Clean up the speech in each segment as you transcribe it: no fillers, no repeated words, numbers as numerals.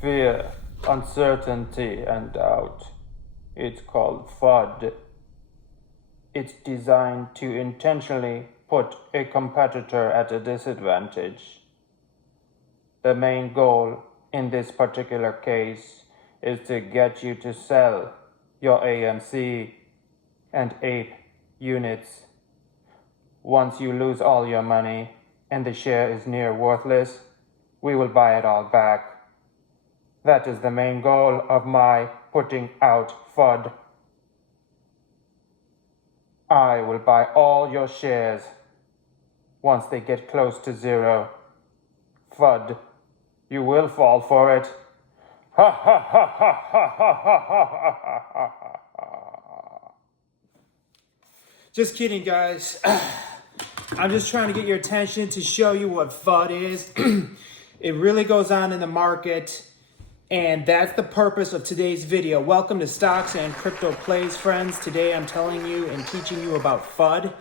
fear, uncertainty, and doubt. It's called FUD. It's designed to intentionally put a competitor at a disadvantage. The main goal in this particular case is to get you to sell your AMC and Ape units. Once you lose all your money and the share is near worthless, we will buy it all back. That is the main goal of my putting out FUD. I will buy all your shares once they get close to zero. FUD, you will fall for it. Ha ha ha ha ha ha ha ha ha ha. Just kidding, guys. I'm just trying to get your attention to show you what FUD is. It really goes on in the market, and that's the purpose of today's video. Welcome to Stocks and Crypto Plays, friends. Today I'm telling you and teaching you about FUD.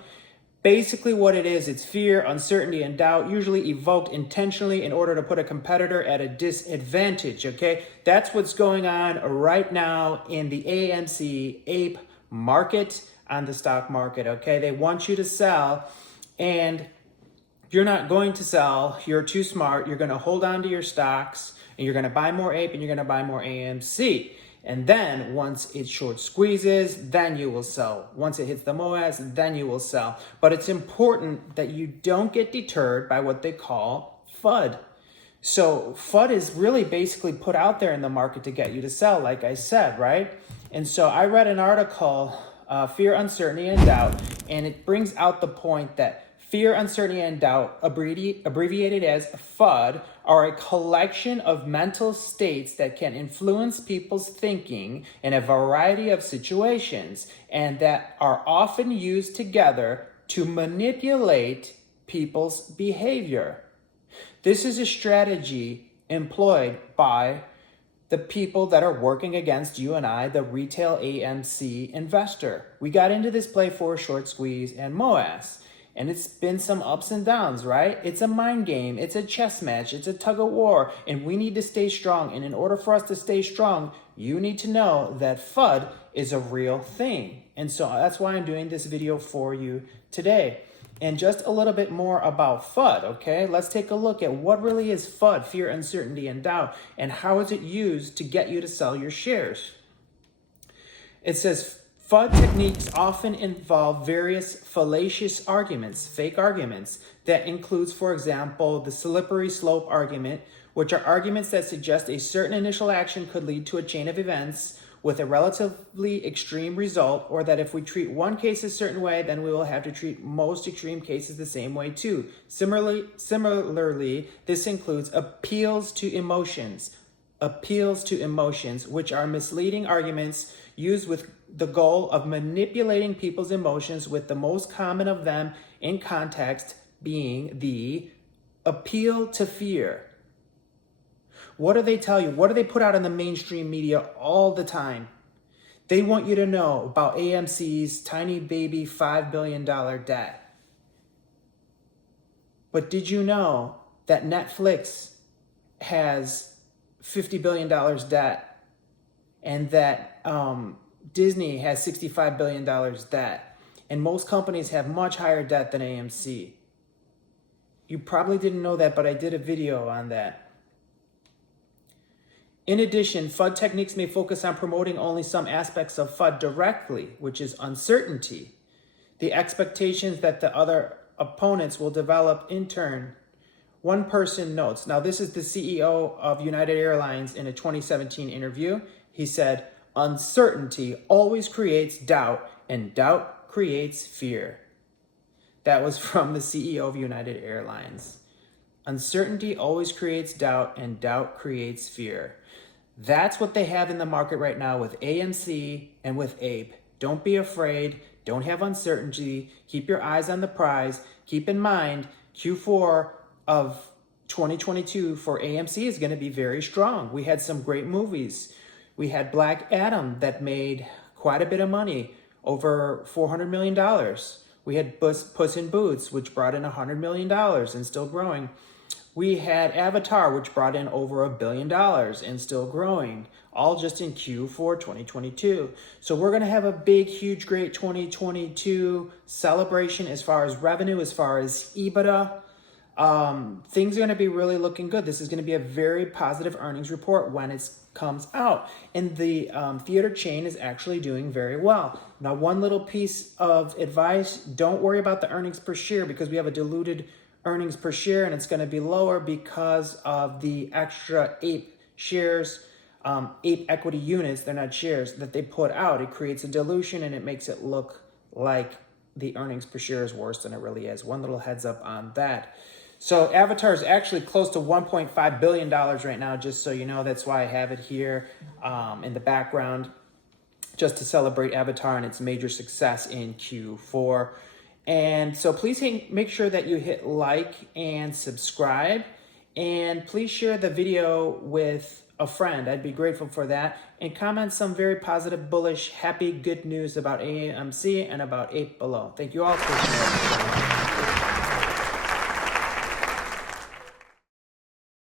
Basically what it is, it's fear, uncertainty, and doubt, usually evoked intentionally in order to put a competitor at a disadvantage, okay? That's what's going on right now in the AMC Ape market, on the stock market, okay? They want you to sell, and you're not going to sell. You're too smart. You're going to hold on to your stocks, and you're going to buy more Ape, and you're going to buy more AMC. And then once it short squeezes, then you will sell. Once it hits the MOAS, then you will sell. But it's important that you don't get deterred by what they call FUD. So FUD is really basically put out there in the market to get you to sell, like I said, right? And so I read an article, Fear, Uncertainty, and Doubt, and it brings out the point that fear, uncertainty, and doubt, abbreviated as FUD, are a collection of mental states that can influence people's thinking in a variety of situations and that are often used together to manipulate people's behavior. This is a strategy employed by the people that are working against you and I, the retail AMC investor. We got into this play for short squeeze and MOAS. And it's been some ups and downs, right? It's a mind game. It's a chess match. It's a tug of war. And we need to stay strong. And in order for us to stay strong, you need to know that FUD is a real thing. And so that's why I'm doing this video for you today. And just a little bit more about FUD, okay? Let's take a look at what really is FUD, fear, uncertainty, and doubt, and how is it used to get you to sell your shares. It says, FUD techniques often involve various fallacious arguments, fake arguments, that includes, for example, the slippery slope argument, which are arguments that suggest a certain initial action could lead to a chain of events with a relatively extreme result, or that if we treat one case a certain way, then we will have to treat most extreme cases the same way too. Similarly, this includes appeals to emotions, which are misleading arguments used with the goal of manipulating people's emotions, with the most common of them in context being the appeal to fear. What do they tell you? What do they put out in the mainstream media all the time? They want you to know about AMC's tiny baby $5 billion debt. But did you know that Netflix has $50 billion debt, and that Disney has $65 billion debt, and most companies have much higher debt than AMC? You probably didn't know that, but I did a video on that. In addition, FUD techniques may focus on promoting only some aspects of FUD directly, which is uncertainty, the expectations that the other opponents will develop in turn. One person notes, now this is the CEO of United Airlines in a 2017 interview. He said, uncertainty always creates doubt, and doubt creates fear. That was from the CEO of United Airlines. Uncertainty always creates doubt, and doubt creates fear. That's what they have in the market right now with AMC and with Ape. Don't be afraid. Don't have uncertainty. Keep your eyes on the prize. Keep in mind, Q4 of 2022 for AMC is going to be very strong. We had some great movies. We had Black Adam that made quite a bit of money, over $400 million. We had Puss in Boots, which brought in $100 million and still growing. We had Avatar, which brought in over $1 billion and still growing, all just in Q4 2022. So we're going to have a big, huge, great 2022 celebration as far as revenue, as far as EBITDA. Things are going to be really looking good. This is going to be a very positive earnings report when it comes out. And the theater chain is actually doing very well. Now, one little piece of advice, don't worry about the earnings per share because we have a diluted earnings per share and it's going to be lower because of the extra Ape shares, Ape equity units, they're not shares, that they put out. It creates a dilution and it makes it look like the earnings per share is worse than it really is. One little heads up on that. So Avatar is actually close to $1.5 billion right now, just so you know. That's why I have it here in the background, just to celebrate Avatar and its major success in Q4. And so please make sure that you hit like and subscribe. And please share the video with a friend. I'd be grateful for that. And comment some very positive, bullish, happy, good news about AMC and about Ape below. Thank you all for sharing.